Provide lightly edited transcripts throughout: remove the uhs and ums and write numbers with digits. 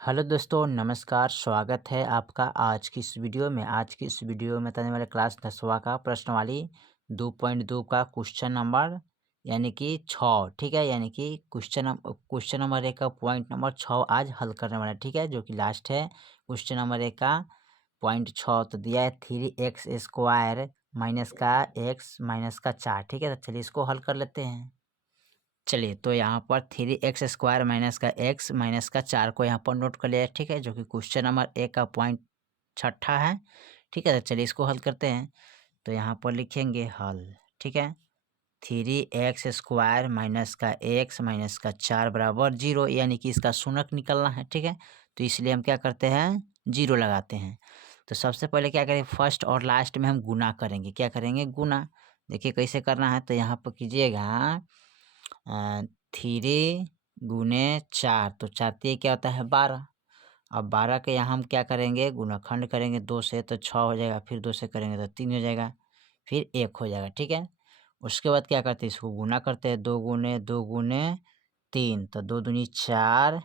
Hello दोस्तों, नमस्कार। स्वागत है आपका आज की इस वीडियो में। आज की इस वीडियो में बताने वाले क्लास 10वां का प्रश्नावली 2.2 का क्वेश्चन नंबर यानी कि 6, ठीक है। यानी कि क्वेश्चन नंबर 1 का पॉइंट नंबर 6 आज हल करने वाला है, ठीक है, जो कि लास्ट है। क्वेश्चन नंबर 1 का पॉइंट 6 तो दिया है 3x² माइनस का x माइनस का 4, ठीक है। तो चलिए इसको हल कर लेते हैं। चलिए तो यहाँ पर 3x² माइनस का x माइनस का 4 को यहाँ पर नोट कर लिया है, ठीक है, जो कि क्वेश्चन नंबर 1 का पॉइंट 6 है, ठीक है। तो चलिए इसको हल करते हैं। तो यहाँ पर लिखेंगे हल, ठीक है। 3x² माइनस का x माइनस का 4 बराबर 0, यानी कि इसका शून्य निकलना है, ठीक है। तो इसलिए हम क्या करते हैं, 0 लगाते हैं। तो सबसे पहले क्या करें, फर्स्ट और लास्ट में हम गुना करेंगे। क्या करेंगे, गुना। देखिए कैसे करना है, तो यहाँ पर कीजिएगा 3 गुने 4, तो 4 3 क्या होता है 12। अब 12 के यहाँ हम क्या करेंगे, गुणाखंड करेंगे 2 से तो 6 हो जाएगा, फिर 2 से करेंगे तो 3 हो जाएगा, फिर 1 हो जाएगा, ठीक है। उसके बाद क्या करते हैं, इसको गुना करते हैं, 2 गुने 3 तो 2 दूनी 4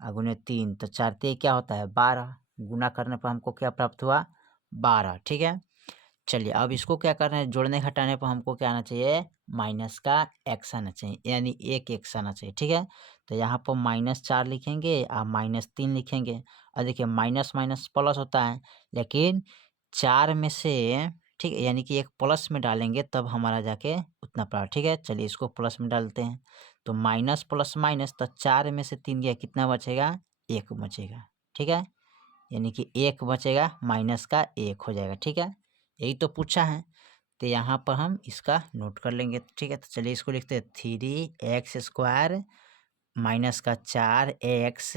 गुने 3 तो 4 3 क्या होता है 12। गुना करने पर हमको क्या प्राप्त हुआ, 12, ठीक है। चलिए अब इसको क्या करना है, जोड़ने घटाने पर हमको क्या आना चाहिए, माइनस का x आना चाहिए, यानी एक x आना चाहिए, ठीक है। तो यहाँ पर -4 लिखेंगे और -3 लिखेंगे। और देखिए माइनस माइनस प्लस होता है, लेकिन 4 में से, ठीक है, यानी कि एक प्लस में डालेंगे तब हमारा जाके उतना पड़ा, ठीक है। चलिए इसको प्लस में डालते हैं। तो माइनस प्लस माइनस, तो 4 में से 3 गया, कितना बचेगा, 1 बचेगा, ठीक है। यानी कि 1 बचेगा, माइनस का 1 हो जाएगा, ठीक है। यही तो पूछा है, तो यहाँ पर हम इसका नोट कर लेंगे, ठीक है। तो चलिए इसको लिखते हैं 3x² माइनस का 4x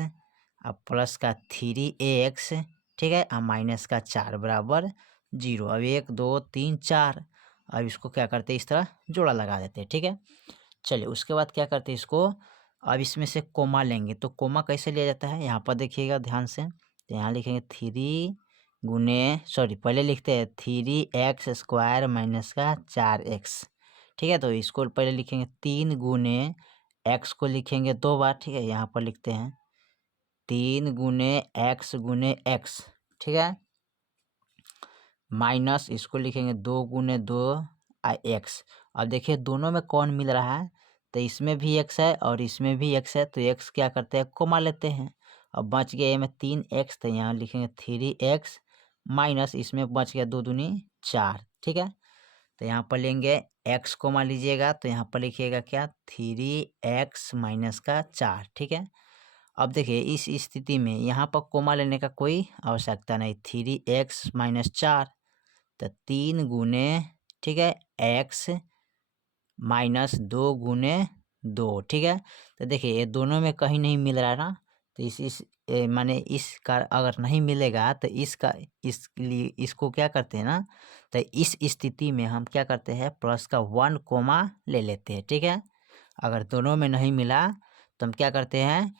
अब प्लस का 3x, ठीक है, और माइनस का 4 बराबर 0। अब 1 2 3 4, अब इसको क्या करते हैं, इस तरह जोड़ा लगा देते हैं, ठीक है। चलिए उसके बाद क्या करते हैं, इसको अब इसमें से कोमा लेंगे। तो कोमा कैसे लिया जाता है, यहाँ पर देखिएगा ध्यान से। तो यहाँ लिखेंगे पहले लिखते हैं 3x² माइनस का 4x, ठीक है। तो इसको पहले लिखेंगे 3 गुने x को लिखेंगे 2 बार, ठीक है। यहाँ पर लिखते हैं 3 गुने x, ठीक है, माइनस इसको लिखेंगे 2 गुने 2 x। अब देखिए दोनों में कौन मिल रहा है, तो इसमें भी x है और इसमें भी x है, तो x क्या करते हैं, कोमा लेते हैं। अब बच गया ये में 3x, तो यहाँ लिखेंगे 3x माइनस इसमें बच गया 2 दूनी 4, ठीक है। तो यहाँ पर लेंगे x कोमा लीजिएगा, तो यहाँ पर लिखिएगा क्या, 3x माइनस का 4, ठीक है। अब देखिए इस स्थिति में यहाँ पर कोमा लेने का कोई आवश्यकता नहीं, 3x माइनस 4 तो 3 गुने, ठीक है, x माइनस 2 गुने 2, ठीक है। तो देखिए ये दोनों में कहीं नहीं मिल रहा है ना, तो माने इसका अगर नहीं मिलेगा तो इसलिए इसको क्या करते हैं ना, तो इस स्थिति में हम क्या करते हैं, प्लस का 1 कोमा ले लेते हैं, ठीक है। अगर दोनों में नहीं मिला तो हम क्या करते हैं,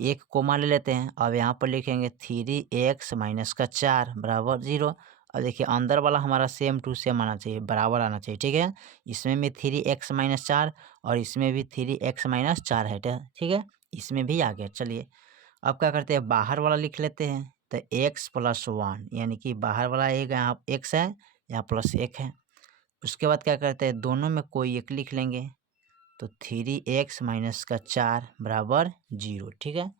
एक कोमा ले लेते हैं। अब यहाँ पर लिखेंगे 3x माइनस का 4 बराबर 0। और देखिए अंदर वाला हमारा सेम टू सेम आना चाहिए, बराबर आना चाहिए, ठीक है। इसमें भी 3x माइनस 4 और इसमें भी 3x माइनस 4 है, ठीक है। इसमें भी आ गया। चलिए अब क्या करते हैं, बाहर वाला लिख लेते हैं। तो x प्लस 1, यानी कि बाहर वाला एक यहाँ x है, यहाँ प्लस 1 है। उसके बाद क्या करते हैं, दोनों में कोई एक लिख लेंगे। तो 3x माइनस का 4 बराबर 0, ठीक है।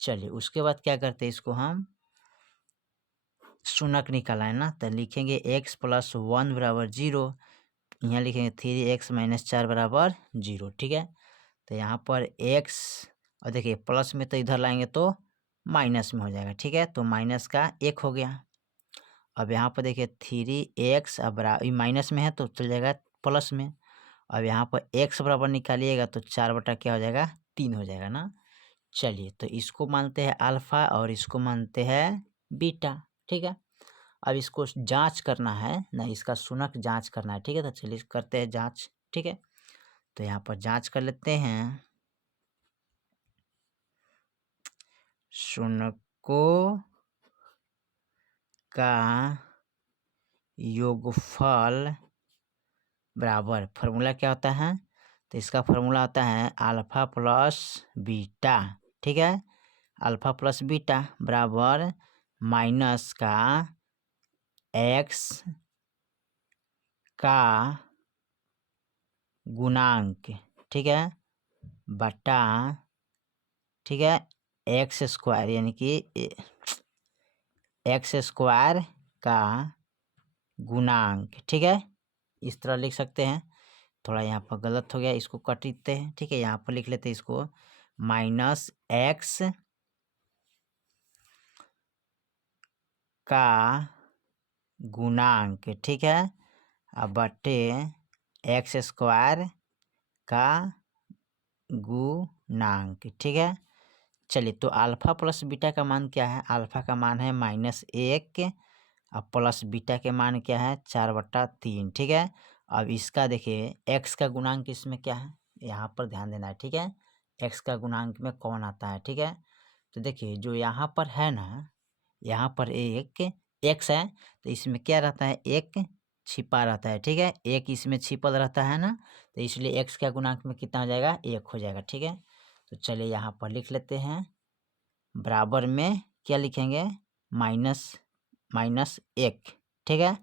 चलिए उसके बाद क्या करते हैं, इसको हम शून्य निकाला है ना, तो लिखेंगे x प्लस 1 बराबर 0। यहाँ लिखेंगे 3x माइनस 4 बराबर 0, ठीक है। तो यहाँ पर x, और देखिए प्लस में तो इधर लाएंगे तो माइनस में हो जाएगा, ठीक है। तो माइनस का 1 हो गया। अब यहाँ पर देखिए 3x अब बराबर माइनस में है तो चल जाएगा प्लस में। अब यहाँ पर x बराबर निकालिएगा तो 4 बटा क्या हो जाएगा, 3 हो जाएगा ना। चलिए तो इसको मानते हैं अल्फा और इसको मानते हैं बीटा, ठीक है। अब इसको जांच करना है ना, इसका शून्य जांच करना है, ठीक है। तो चलिए करते हैं जांच, ठीक है। तो यहाँ पर जांच कर लेते हैं, शून्यको का योगफल बराबर, फार्मूला क्या होता है, तो इसका फार्मूला होता है अल्फा प्लस बीटा, ठीक है। अल्फा प्लस बीटा बराबर माइनस का एक्स का गुणांक, ठीक है, बटा, ठीक है, एक्स स्क्वायर यानी कि एक्स स्क्वायर का गुणांक, ठीक है, इस तरह लिख सकते हैं। थोड़ा यहाँ पर गलत हो गया, इसको कट लेते हैं, ठीक है, यहाँ पर लिख लेते हैं इसको माइनस एक्स का गुणांक, ठीक है, अब बटे एक्स स्क्वायर का गुणांक, ठीक है। चलिए तो अल्फा प्लस बीटा का मान क्या है, अल्फा का मान है -1 और प्लस बीटा के मान क्या है 4/3, ठीक है। अब इसका देखिए एक्स का गुणांक इसमें क्या है, यहाँ पर ध्यान देना है, ठीक है, एक्स का गुणांक में कौन आता है, ठीक है। तो देखिए जो यहाँ पर है ना, यहाँ पर एक एक्स है तो इसमें क्या रहता है, एक छिपा रहता है, ठीक है, एक इसमें छिपल रहता है ना, तो इसलिए एक्स का गुणांक में कितना हो जाएगा, 1 हो जाएगा, ठीक है। तो चलिए यहाँ पर लिख लेते हैं, बराबर में क्या लिखेंगे, -1, ठीक है।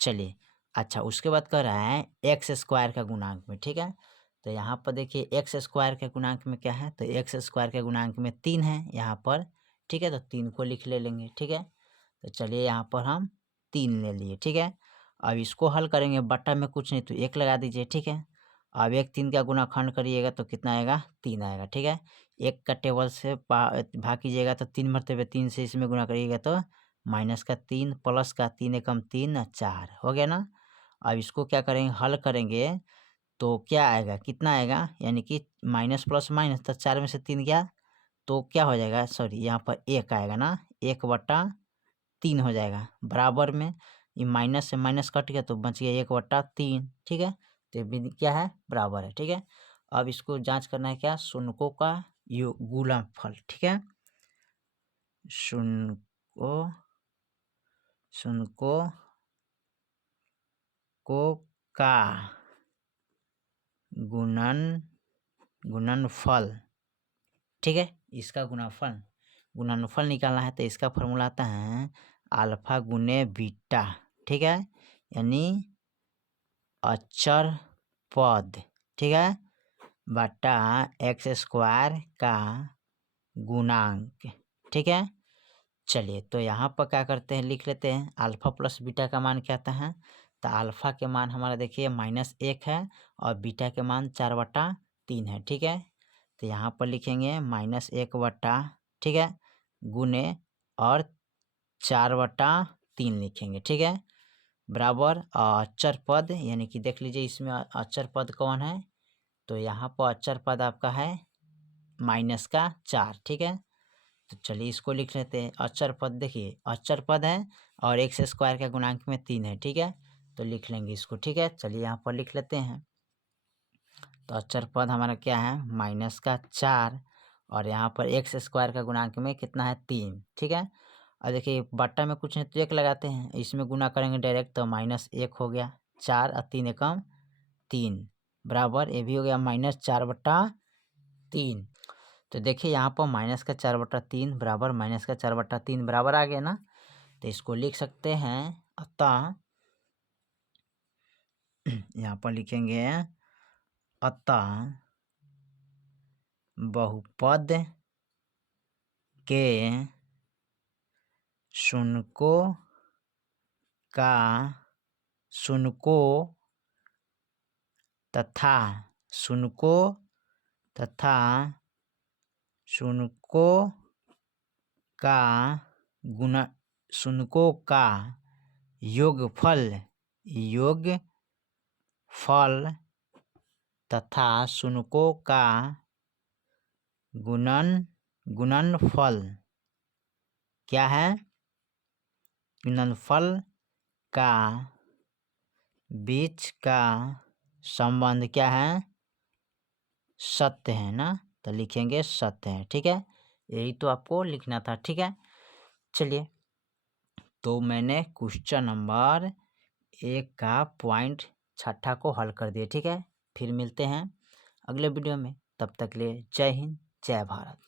चलिए अच्छा, उसके बाद कह रहा है एक्स स्क्वायर का गुणांक में, ठीक है। तो यहाँ पर देखिए एक्स स्क्वायर के गुणांक में क्या है, तो एक्स स्क्वायर के गुणांक में 3 है यहाँ पर, ठीक है, तो 3 को लिख ले लेंगे, ठीक है। तो चलिए यहाँ पर हम 3 ले लिए, ठीक है। अब इसको हल करेंगे, बट्टा में कुछ नहीं तो 1 लगा दीजिए, ठीक है। अब 1 3 का गुणाखंड करिएगा तो कितना आएगा, 3 आएगा, ठीक है। 1 का टेबल से भाग कीजिएगा तो 3 मरतबे 3 से इसमें गुणा करिएगा तो -3 प्लस का 3 एकम 3 4 हो गया ना। अब इसको क्या करेंगे, हल करेंगे तो क्या आएगा, कितना आएगा, यानी कि माइनस प्लस माइनस, तो 4 में से 3 गया तो क्या हो जाएगा, सॉरी यहाँ पर 1 आएगा ना, 1/3 हो जाएगा, बराबर में ये माइनस से माइनस कट गया तो बच गया 1/3, ठीक है। तो ये भी क्या है, बराबर है, ठीक है। अब इसको जांच करना है क्या, शून्यों का गुणनफल, ठीक है, शून्यों का गुणनफल, ठीक है, इसका गुणनफल निकालना है तो इसका फॉर्मूला आता है अल्फा गुने बीटा, ठीक है, यानी अचर पद, ठीक है, बटा एक्स स्क्वायर का गुणांक, ठीक है। चलिए तो यहाँ पर क्या करते हैं, लिख लेते हैं अल्फा प्लस बीटा का मान क्या आता है, तो अल्फा के मान हमारा देखिए -1 है और बीटा के मान 4/3 है, ठीक है। तो यहाँ पर लिखेंगे -1 ठीक है, गुने और 4/3 लिखेंगे, ठीक है, बराबर अचर पद, यानी कि देख लीजिए इसमें अचर पद कौन है, तो यहाँ पर अचर पद आपका है -4, ठीक है। तो चलिए इसको लिख लेते हैं, अचर पद देखिए अचर पद है और एक्स स्क्वायर का गुणांक में 3 है, ठीक है, तो लिख लेंगे इसको, ठीक है। चलिए यहाँ पर लिख लेते हैं, तो अचर पद हमारा क्या है -4 और यहाँ पर एक्स स्क्वायर का गुणांक में कितना है 3, ठीक है। और देखिए बट्टा में कुछ नहीं तो 1 लगाते हैं, इसमें गुना करेंगे डायरेक्ट तो -1 हो गया, 4 और 3 एकम 3 बराबर, ये भी हो गया -4/3। तो देखिए यहाँ पर -4/3 बराबर -4/3 बराबर आ गया ना, तो इसको लिख सकते हैं, अतः यहाँ पर लिखेंगे अतः बहुपद के शून्यों तथा शून्यों का योगफल तथा शून्यों का गुणनफल क्या है, गुणनफल का बीच का संबंध क्या है, सत्य है ना, तो लिखेंगे सत्य है, ठीक है, यही तो आपको लिखना था, ठीक है। चलिए तो मैंने क्वेश्चन नंबर 1 का पॉइंट 6 को हल कर दिया, ठीक है। फिर मिलते हैं अगले वीडियो में, तब तक के लिए जय हिंद जय भारत।